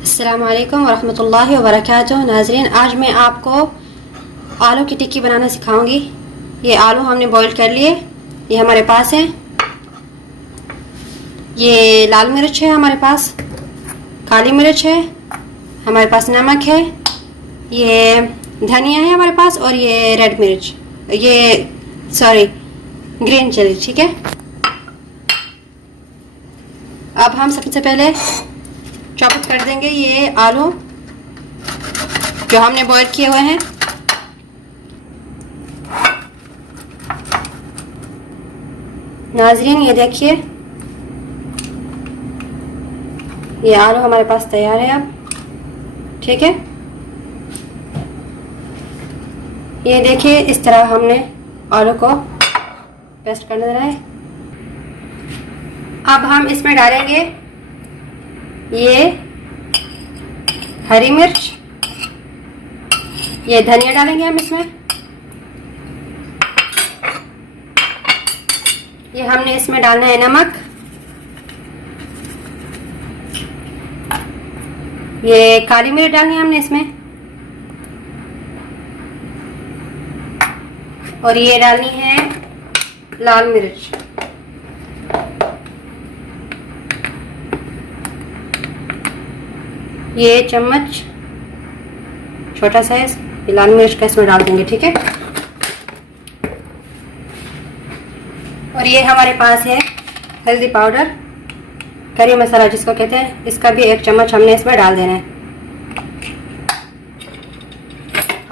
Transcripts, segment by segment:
अस्सलामु अलैकुम वरहमतुल्लाहि वबरकातुहू। नाज़रीन, आज मैं आपको आलू की टिक्की बनाना सिखाऊंगी। ये आलू हमने बॉईल कर लिए, ये हमारे पास है। ये लाल मिर्च है हमारे पास, काली मिर्च है हमारे पास, नमक है, ये धनिया है हमारे पास, और ये रेड मिर्च, ये सॉरी ग्रीन चिली। ठीक है, अब हम सबसे पहले चॉप कर देंगे ये आलू जो हमने बॉईल किए हुए हैं। नाज़रीन, ये देखिए, ये आलू हमारे पास तैयार है अब। ठीक है, ये देखिए, इस तरह हमने आलू को पेस्ट कर देना है। अब हम इसमें डालेंगे ये हरी मिर्च, ये धनिया डालेंगे हम इसमें। ये हमने इसमें डालना है नमक, ये काली मिर्च डालनी है हमने इसमें, और ये डालनी है लाल मिर्च। ये चम्मच छोटा साइज ये लाल मिर्च का इसमें डाल देंगे। ठीक है, और ये हमारे पास है हल्दी पाउडर, करी मसाला जिसको कहते हैं, इसका भी 1 चम्मच हमने इसमें डाल देना है।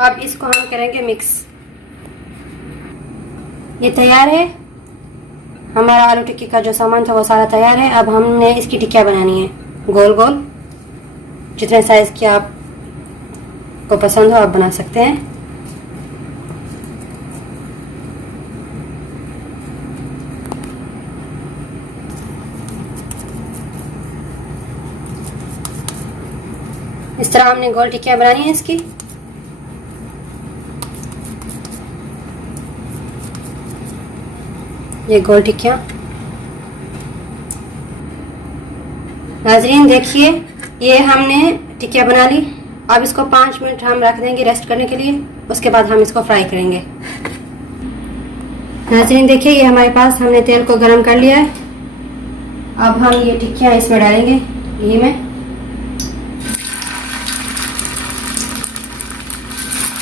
अब इसको हम करेंगे मिक्स। ये तैयार है हमारा आलू टिक्की का जो सामान था वो सारा तैयार है। अब हमने इसकी टिक्कियाँ बनानी है, गोल गोल, जितने साइज की आपको पसंद हो आप बना सकते हैं। इस तरह हमने गोल टिक्कियाँ बनानी है इसकी। ये गोल टिक्कियाँ। नाज़रीन देखिए, ये हमने टिक्कियाँ बना ली। अब इसको 5 मिनट हम रख देंगे रेस्ट करने के लिए, उसके बाद हम इसको फ्राई करेंगे। नाज़रीन देखिए, ये हमारे पास हमने तेल को गरम कर लिया है। अब हम ये टिक्कियाँ इसमें डालेंगे घी में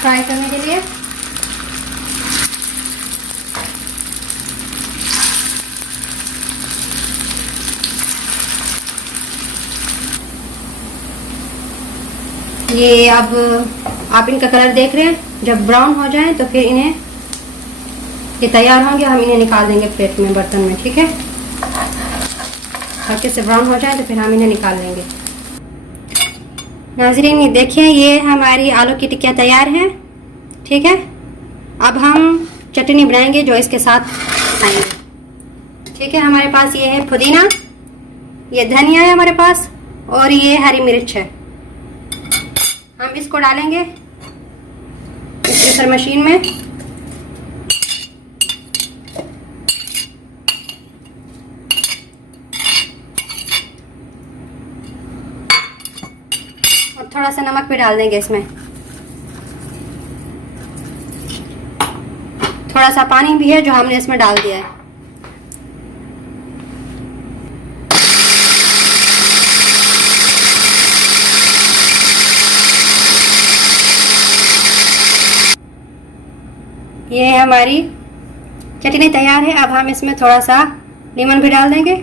फ्राई करने के लिए। ये अब आप इनका कलर देख रहे हैं, जब ब्राउन हो जाए तो फिर इन्हें, ये तैयार होंगे, हम इन्हें निकाल देंगे प्लेट में, बर्तन में। ठीक है, हल्के से ब्राउन हो जाए तो फिर हम इन्हें निकाल लेंगे। नाज़रीन ये देखिए, ये हमारी आलू की टिक्कियाँ तैयार हैं। ठीक है, अब हम चटनी बनाएंगे जो इसके साथ खाएंगे। ठीक है, हमारे पास ये है पुदीना, ये धनिया है हमारे पास, और ये हरी मिर्च है। हम इसको डालेंगे इस जूसर मशीन में। और थोड़ा सा नमक भी डाल देंगे इसमें, थोड़ा सा पानी भी है जो हमने इसमें डाल दिया है। ये हमारी चटनी तैयार है। अब हम इसमें थोड़ा सा नींबू भी डाल देंगे।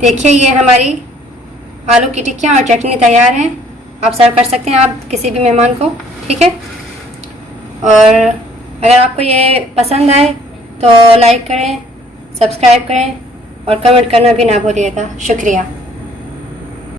देखिए, ये हमारी आलू की टिक्कियाँ और चटनी तैयार हैं। आप सर्व कर सकते हैं आप किसी भी मेहमान को। ठीक है, और अगर आपको ये पसंद आए तो लाइक करें, सब्सक्राइब करें और कमेंट करना भी ना भूलिएगा। शुक्रिया।